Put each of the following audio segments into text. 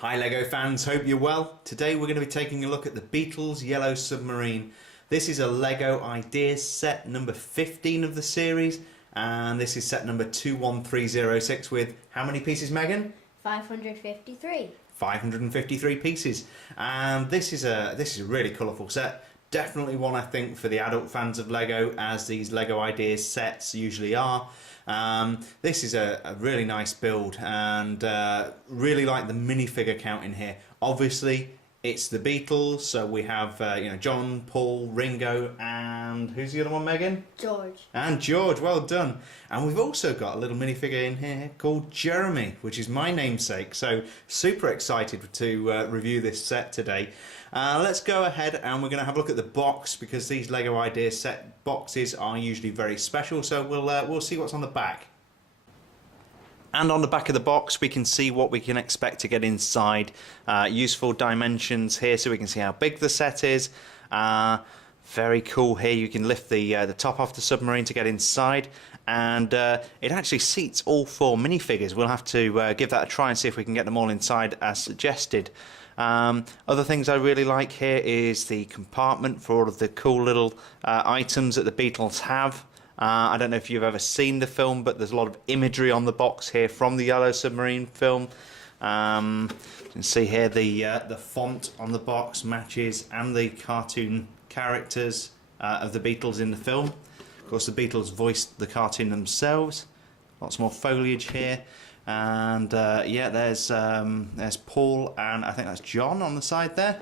Hi LEGO fans, hope you're well. Today we're going to be taking a look at the Beatles Yellow Submarine. This is a LEGO Ideas set number 15 of the series, and this is set number 21306 with how many pieces, Megan? 553. 553 pieces. And this is a really colourful set. Definitely one, I think, for the adult fans of LEGO, as these LEGO Ideas sets usually are. This is a really nice build, and really like the minifigure count in here. Obviously, it's the Beatles, so we have John, Paul, Ringo, and who's the other one, Megan? George. And George, well done. And we've also got a little minifigure in here called Jeremy, which is my namesake. So super excited to review this set today. Let's go ahead and we're going to have a look at the box, because these LEGO Ideas set boxes are usually very special. So we'll see what's on the back. And on the back of the box we can see what we can expect to get inside. Useful dimensions here so we can see how big the set is. Very cool here, you can lift the top off the submarine to get inside, and it actually seats all 4 minifigures. We'll have to give that a try and see if we can get them all inside as suggested. Other things I really like here is the compartment for all of the cool little items that the Beatles have. I don't know if you've ever seen the film, but there's a lot of imagery on the box here from the Yellow Submarine film. You can see here the font on the box matches, and the cartoon characters of the Beatles in the film. Of course, the Beatles voiced the cartoon themselves. Lots more foliage here, and yeah, there's Paul and I think that's John on the side there.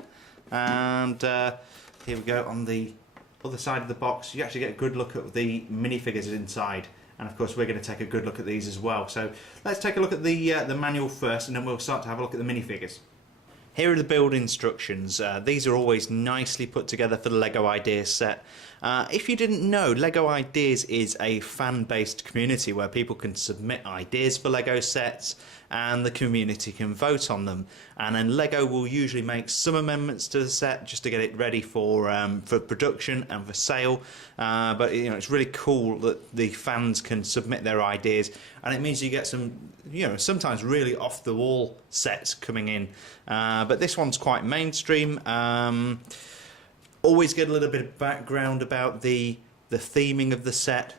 And here we go on the other side of the box. You actually get a good look at the minifigures inside, and of course we're going to take a good look at these as well. So let's take a look at the manual first, and then we'll start to have a look at the minifigures. Here are the build instructions. These are always nicely put together for the LEGO Ideas set. If you didn't know, LEGO Ideas is a fan-based community where people can submit ideas for LEGO sets and the community can vote on them. And then LEGO will usually make some amendments to the set just to get it ready for production and for sale. But it's really cool that the fans can submit their ideas, and it means you get some sometimes really off-the-wall sets coming in. But this one's quite mainstream. Always get a little bit of background about the theming of the set.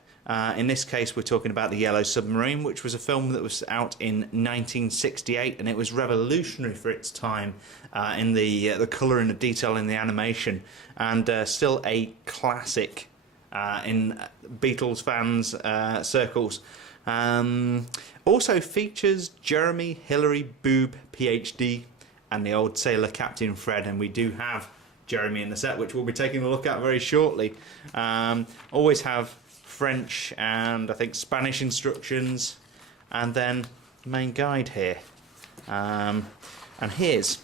In this case we're talking about the Yellow Submarine, which was a film that was out in 1968, and it was revolutionary for its time in the colour and the detail in the animation, and still a classic in Beatles fans circles. Also features Jeremy Hillary Boob, Ph.D, and the old sailor Captain Fred, and we do have Jeremy in the set, which we'll be taking a look at very shortly. Always have French and I think Spanish instructions, and then the main guide here. And here's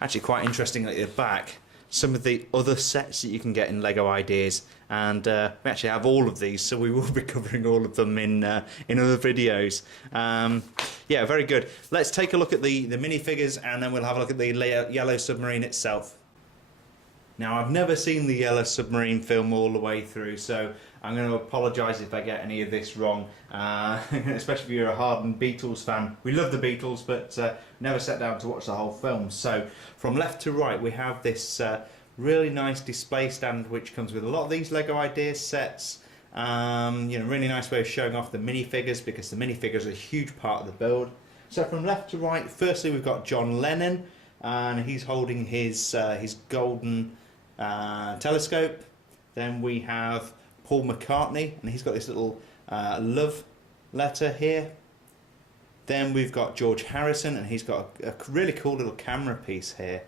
actually quite interesting at the back some of the other sets that you can get in LEGO Ideas, and we actually have all of these, so we will be covering all of them in other videos. Yeah, very good. Let's take a look at the minifigures, and then we'll have a look at the Yellow Submarine itself. Now, I've never seen the Yellow Submarine film all the way through, so I'm going to apologise if I get any of this wrong, especially if you're a hardened Beatles fan. We love the Beatles, but never sat down to watch the whole film. So, from left to right, we have this really nice display stand, which comes with a lot of these LEGO Ideas sets. Really nice way of showing off the minifigures, because the minifigures are a huge part of the build. So, from left to right, firstly we've got John Lennon, and he's holding his golden telescope. Then we have Paul McCartney, and he's got this little love letter here. Then we've got George Harrison, and he's got a really cool little camera piece here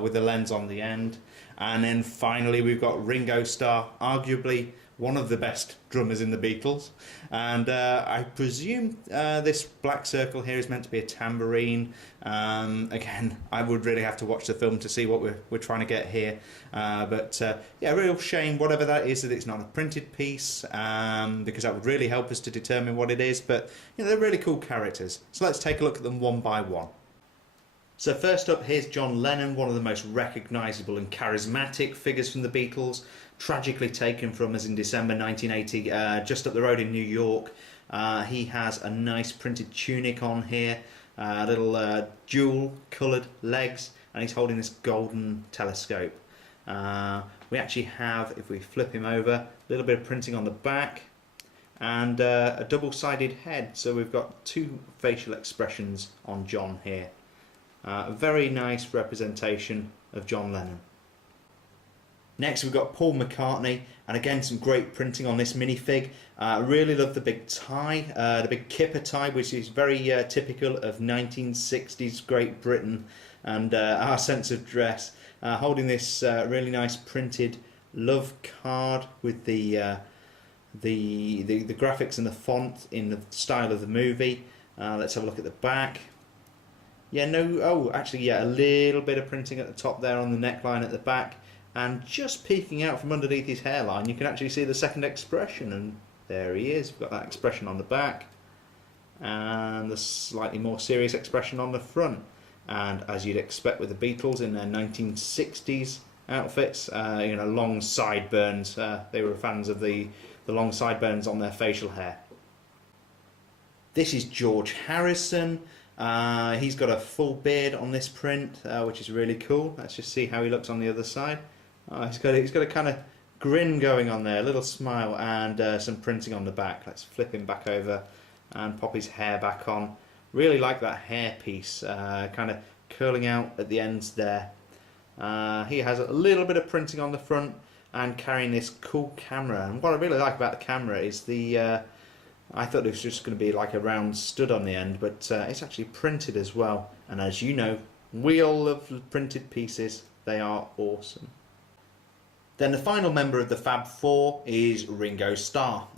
with a lens on the end. And then finally we've got Ringo Starr, arguably one of the best drummers in the Beatles, and I presume this black circle here is meant to be a tambourine. Again, I would really have to watch the film to see what we're trying to get here, but yeah, real shame whatever that is that it's not a printed piece, because that would really help us to determine what it is. But they're really cool characters, so let's take a look at them one by one. So first up, here's John Lennon, one of the most recognisable and charismatic figures from the Beatles, tragically taken from us in December 1980, just up the road in New York. He has a nice printed tunic on here, little dual coloured legs, and he's holding this golden telescope. We actually have, if we flip him over, a little bit of printing on the back and a double-sided head, so we've got two facial expressions on John here. A very nice representation of John Lennon. Next we've got Paul McCartney, and again some great printing on this minifig. I really love the big tie, the big kipper tie, which is very typical of 1960s Great Britain and our sense of dress. Holding this really nice printed love card with the graphics and the font in the style of the movie. Let's have a look at the back. Yeah, a little bit of printing at the top there on the neckline at the back. And just peeking out from underneath his hairline, you can actually see the second expression, and there he is. We've got that expression on the back, and the slightly more serious expression on the front. And as you'd expect with the Beatles in their 1960s outfits, long sideburns. They were fans of the long sideburns on their facial hair. This is George Harrison. He's got a full beard on this print, which is really cool. Let's just see how he looks on the other side. He's got a kind of grin going on there, a little smile, and some printing on the back. Let's flip him back over and pop his hair back on. Really like that hair piece, kind of curling out at the ends there. He has a little bit of printing on the front and carrying this cool camera. And what I really like about the camera is I thought it was just going to be like a round stud on the end, but it's actually printed as well. And as you know, we all love printed pieces. They are awesome. Then the final member of the Fab Four is Ringo Starr.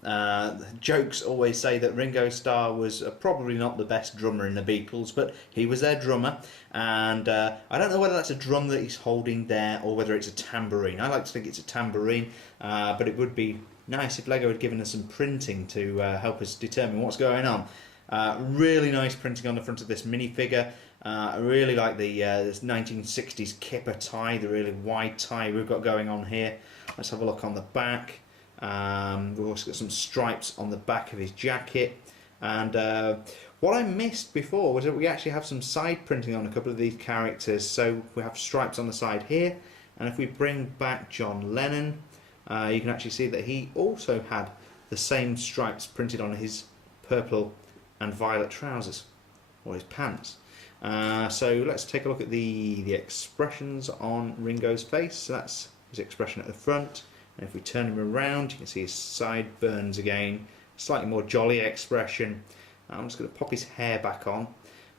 Jokes always say that Ringo Starr was probably not the best drummer in the Beatles, but he was their drummer. And I don't know whether that's a drum that he's holding there or whether it's a tambourine. I like to think it's a tambourine, but it would be nice if LEGO had given us some printing to help us determine what's going on. Really nice printing on the front of this minifigure. I really like this 1960s kipper tie, the really wide tie we've got going on here. Let's have a look on the back. We've also got some stripes on the back of his jacket. And what I missed before was that we actually have some side printing on a couple of these characters. So we have stripes on the side here. And if we bring back John Lennon, you can actually see that he also had the same stripes printed on his purple and violet trousers, or his pants. So let's take a look at the expressions on Ringo's face. So that's his expression at the front, and if we turn him around, you can see his sideburns again, slightly more jolly expression. I'm just going to pop his hair back on,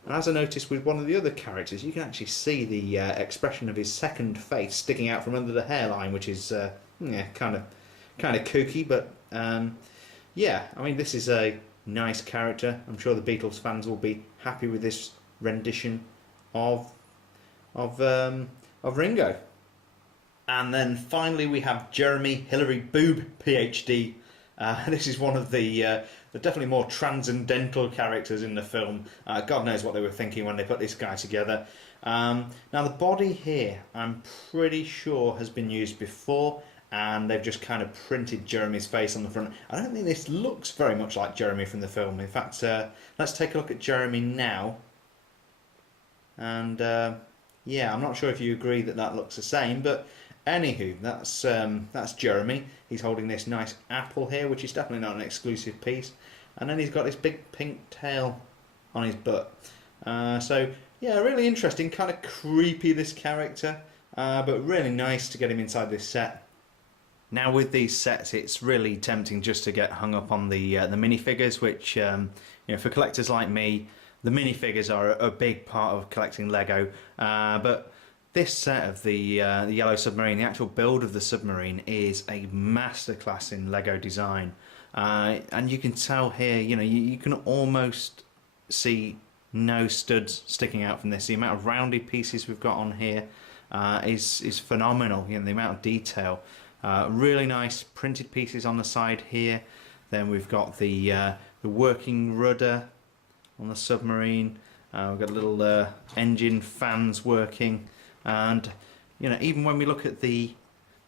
and as I noticed with one of the other characters, you can actually see the expression of his second face sticking out from under the hairline, which is kind of kooky, but yeah, I mean, this is a nice character. I'm sure the Beatles fans will be happy with this rendition of Ringo. And then finally we have Jeremy Hillary Boob, Ph.D. This is one of the definitely more transcendental characters in the film. God knows what they were thinking when they put this guy together. Now the body here, I'm pretty sure has been used before, and they've just kind of printed Jeremy's face on the front. I don't think this looks very much like Jeremy from the film. In fact, let's take a look at Jeremy now. And yeah, I'm not sure if you agree that that looks the same, but anywho, that's Jeremy. He's holding this nice apple here, which is definitely not an exclusive piece. And then he's got this big pink tail on his butt. So yeah, really interesting, kind of creepy, this character, but really nice to get him inside this set. Now with these sets, it's really tempting just to get hung up on the minifigures, which for collectors like me, the minifigures are a big part of collecting LEGO. But this set of the Yellow Submarine, the actual build of the submarine, is a masterclass in LEGO design. And you can tell here, you can almost see no studs sticking out from this. The amount of rounded pieces we've got on here is phenomenal. The amount of detail. Really nice printed pieces on the side here. Then we've got the working rudder on the submarine. We've got little engine fans working, and even when we look at the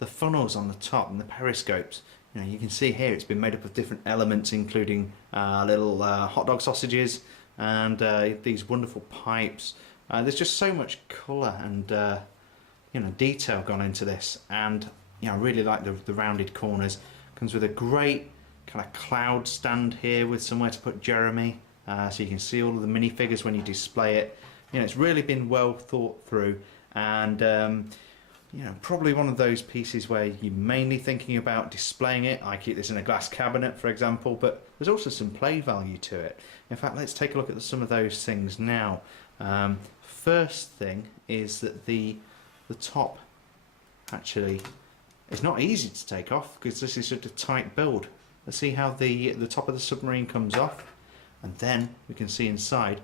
funnels on the top and the periscopes, you can see here it's been made up of different elements, including little hot dog sausages, and these wonderful pipes. There's just so much colour and detail gone into this, and I really like the rounded corners. Comes with a great kind of cloud stand here with somewhere to put Jeremy, so you can see all of the minifigures when you display it. It's really been well thought through, and probably one of those pieces where you're mainly thinking about displaying it. I keep this in a glass cabinet, for example, but there's also some play value to it. In fact, let's take a look at some of those things now. First thing is that the top actually is not easy to take off, because this is such a tight build. Let's see how the top of the submarine comes off, and then we can see inside,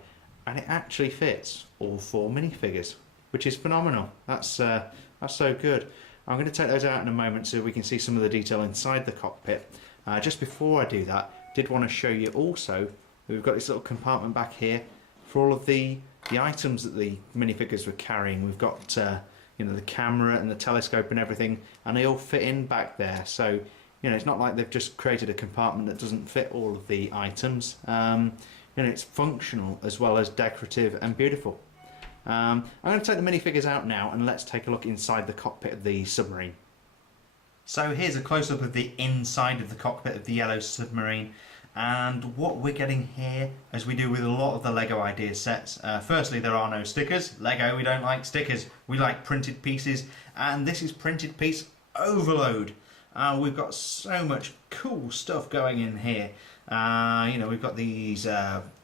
and it actually fits all 4 minifigures, which is phenomenal. That's so good. I'm going to take those out in a moment so we can see some of the detail inside the cockpit. Just before I do that, I did want to show you also that we've got this little compartment back here for all of the items that the minifigures were carrying. We've got the camera and the telescope and everything, and they all fit in back there. So it's not like they've just created a compartment that doesn't fit all of the items. It's functional as well as decorative and beautiful. I'm going to take the minifigures out now, and let's take a look inside the cockpit of the submarine. So here's a close-up of the inside of the cockpit of the Yellow Submarine, and what we're getting here, as we do with a lot of the LEGO Ideas sets, firstly, there are no stickers. LEGO, we don't like stickers, we like printed pieces, and this is printed piece overload. We've got so much cool stuff going in here. We've got these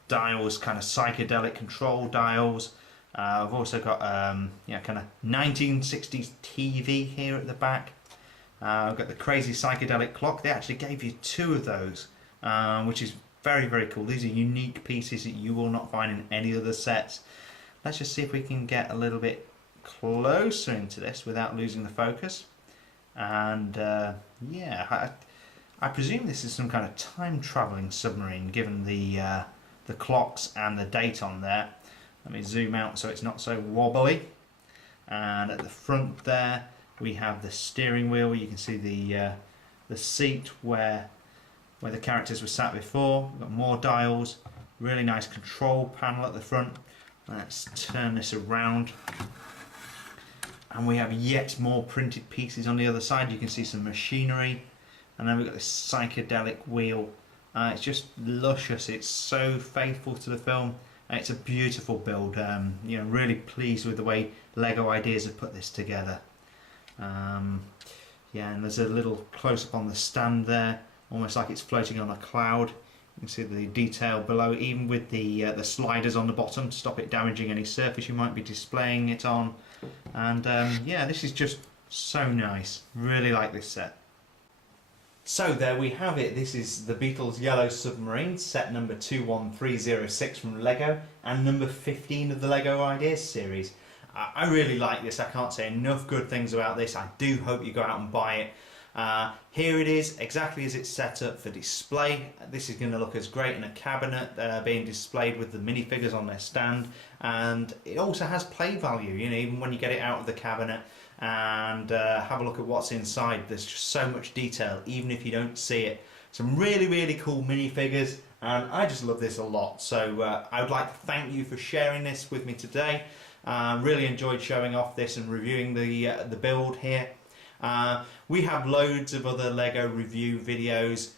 dials, kind of psychedelic control dials. I've also got kind of 1960s TV here at the back. I've got the crazy psychedelic clock. They actually gave you 2 of those, which is very, very cool. These are unique pieces that you will not find in any other sets. Let's just see if we can get a little bit closer into this without losing the focus. And I presume this is some kind of time-traveling submarine, given the clocks and the date on there. Let me zoom out so it's not so wobbly. And at the front there we have the steering wheel. You can see the seat where the characters were sat before. We've got more dials, really nice control panel at the front. Let's turn this around, and we have yet more printed pieces on the other side. You can see some machinery, and then we've got this psychedelic wheel. It's just luscious. It's so faithful to the film. It's a beautiful build. Really pleased with the way LEGO Ideas have put this together. And there's a little close-up on the stand there, almost like it's floating on a cloud. You can see the detail below, even with the sliders on the bottom to stop it damaging any surface you might be displaying it on. And this is just so nice. Really like this set. So there we have it. This is the Beatles Yellow Submarine, set number 21306 from LEGO, and number 15 of the LEGO Ideas series. I really like this. I can't say enough good things about this. I do hope you go out and buy it. Here it is, exactly as it's set up for display. This is going to look as great in a cabinet, being displayed with the minifigures on their stand, and it also has play value. Even when you get it out of the cabinet and have a look at what's inside, there's just so much detail, even if you don't see it. Some really, really cool minifigures, and I just love this a lot. So I would like to thank you for sharing this with me today. Really enjoyed showing off this and reviewing the build here. We have loads of other LEGO review videos.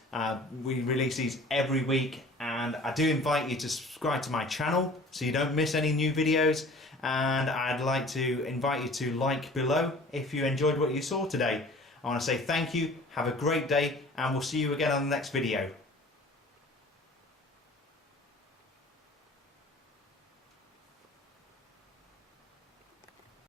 We release these every week, and I do invite you to subscribe to my channel so you don't miss any new videos. And I'd like to invite you to like below if you enjoyed what you saw today. I want to say thank you, have a great day, and we'll see you again on the next video.